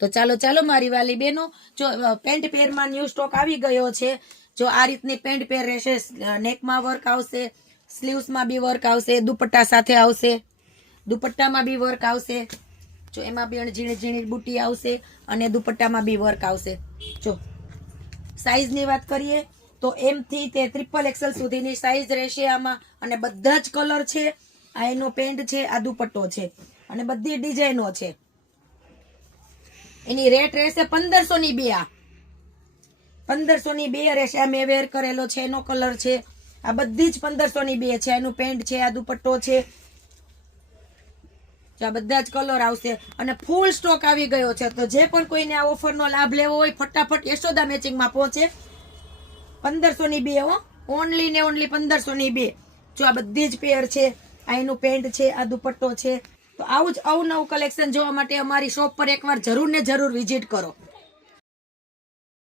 તો ચાલો ચાલો મારી વાલી બહેનો, જો પેન્ટ પેરમાં ન્યૂ સ્ટોક આવી ગયો છે. જો આ રીતની પેન્ટ પેર રહેશે, નેકમાં વર્ક આવશે, સ્લીવ્સમાં બી વર્ક આવશે, દુપટ્ટા સાથે આવશે, દુપટ્ટામાં બી વર્ક આવશે. જો એમાં બી ઝીણી ઝીણી બુટી આવશે અને દુપટ્ટામાં બી વર્ક આવશે. જો સાઈઝની વાત કરીએ તો M થી તે XXL સુધીની સાઈઝ રહેશે આમાં, અને બધા જ કલર છે. આ એનો પેન્ટ છે, આ દુપટ્ટો છે, અને બધી ડિઝાઇનો છે. એની રેટ રહેશે 1500 ની બે. આ 1500 ની બે રહેશે. આ મેં વેર કરેલો છે એનો કલર છે. આ બધી જ 1500 ની બે છે. એનું પેન્ટ છે, આ દુપટ્ટો છે. આ બધા જ કલર આવશે અને ફૂલ સ્ટોક આવી ગયો છે. તો જે પણ કોઈને આ ઓફરનો લાભ લેવો હોય ફટાફટ યશોદા મેચિંગમાં પહોંચે. 1500 ની બે હો, ઓનલી ને ઓનલી 1500 ની બે. જો આ બધી જ પેર છે, આ એનું પેન્ટ છે, આ દુપટ્ટો છે. તો આવું જ અવનવું કલેક્શન જોવા માટે અમારી શોપ પર એકવાર જરૂર ને જરૂર વિઝિટ કરો.